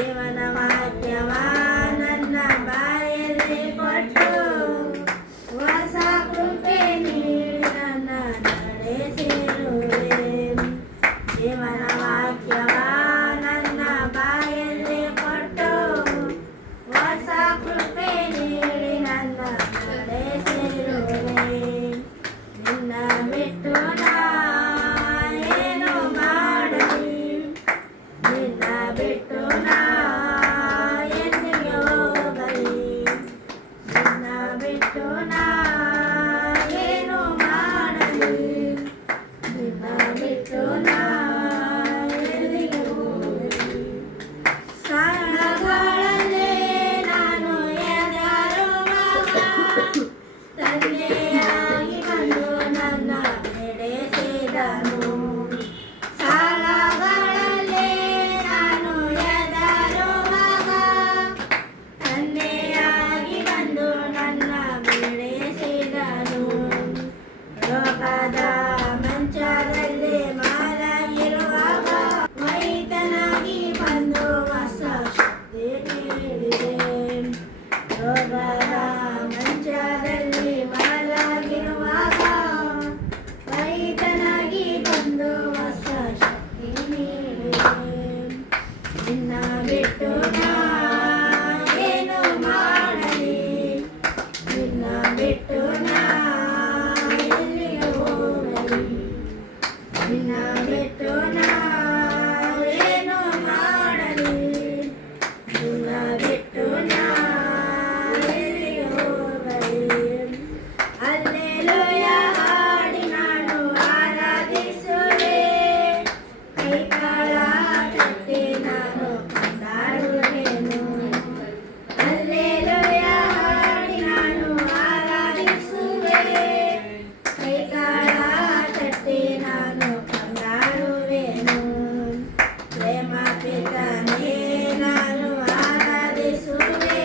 ದೇವನ ವಾಕ್ಯವ ನನ್ನ ಬಾಯಲ್ಲಿ ಕೊಟ್ಟು ಹೊಸ ಕೃಪೆ ನೀಡಿ ನನ್ನ ನಡೆಸಿರುವೆ. ದೇವನ ವಾಕ್ಯವ ನನ್ನ ಬಾಯಲ್ಲಿ ಕೊಟ್ಟು ಹೊಸ ಕೃಪೆ ನೀಡಿ ನನ್ನ ನಡೆಸಿರುವೆ. ನಿನ್ನ ಬಿಟ್ಟು ನಾ ಏನು ಮಾಡಲಿ, ನಿನ್ನ ಬಿಟ್ಟು ನಾ ಎಲ್ಲಿಗೆ ಹೋಗಲಿ, ನಿನ್ನ ಬಿಟ್ಟು ನಾ ಏನು ಮಾಡಲಿ, ನಿನ್ನ ಬಿಟ್ಟು ನಾ ಎಲ್ಲಿಗೆ ಹೋಗಲಿ. ಸಾಲಗಳಲ್ಲೇ ನಾನು ಎದರುವಾಗ ತಂದೆಯಾಗಿ ಬಂದು ನನ್ನ ನಡೆಸಿದನು. ಸಾಲಗಳಲ್ಲೇ ನಾನು ಎದರುವಾಗ ತಂದೆಯಾಗಿ ಬಂದು ನನ್ನ ಬೆಳೆಸಿದನು. ರೋಗದ ಮಂಚದಲ್ಲಿ ಮಲಗಿರುವಾಗ ವೈದ್ಯನಾಗಿ ಬಂದು ಹೊಸ ಶಕ್ತಿ ನೀಡಿದೆ. ರೋಗದ ಮಂಚದಲ್ಲಿ ಮಲಗಿರುವಾಗ ವೈದ್ಯನಾಗಿ ಬಂದು ಹೊಸ ಶಕ್ತಿ ನೀಡಿದೆ. ನಿನ್ನ ಬಿಟ್ಟು ನಾ ಏನು ಮಾಡಲಿ, ನಿನ್ನ ಬಿಟ್ಟು ನಾ ಎಲ್ಲಿಗೆ ಹೋಗಲಿ, ನಿನ್ನ ಬಿಟ್ಟು ನಾ ಏನು ಮಾಡಲಿ, ನಿನ್ನ ಬಿಟ್ಟು ನಾ ಎಲ್ಲಿಗೆ ಹೋಗಲಿ. ಹಲ್ಲೆಲೂಯ ಹಾಡಿ ನಾನು ಆರಾಧಿಸುವೆ, ಕೈಕಾಲ ತಟ್ಟಿ ನಾನು ಕೊಂಡಾಡುವೆನು. ಹಲ್ಲೆಲೂಯ ಹಾಡಿ ನಾನು ಆರಾಧಿಸುವೆ, ಕೈಕಾಲ ತಟ್ಟಿ ನಾನು ಕೊಂಡಾಡುವೆನು. ಪ್ರೇಮ ಪಿತನೇ ನಾನು ಆರಾಧಿಸುವೆ,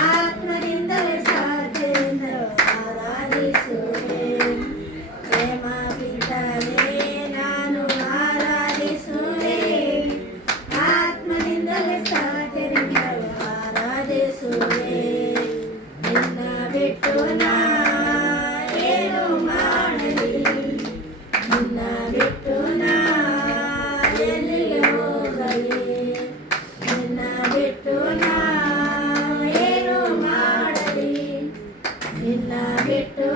ಆತ್ಮದಿಂದಲೇ ಸಾಧ್ಯದಿಂದಲೂ ಆರಾಧಿಸುವೆ. ಪ್ರೇಮ ಪಿತನೇ ನಾನು ಆರಾಧಿಸುವೆ, ಆತ್ಮದಿಂದಲೇ ಸಾಧ್ಯದಿಂದಲೂ ಆರಾಧಿಸುವೆ. ನಿನ್ನ ಬಿಟ್ಟು ನಾ ಏನು ಮಾಡಲಿ, ನಿನ್ನ ಬಿಟ್ಟು ನಾ ಎಲ್ಲಿಗೆ ಹೋಗಲಿ, ನಿನ್ನ ಬಿಟ್ಟು ನಾ ಏನು ಮಾಡಲಿ, ನಿನ್ನ ಬಿಟ್ಟು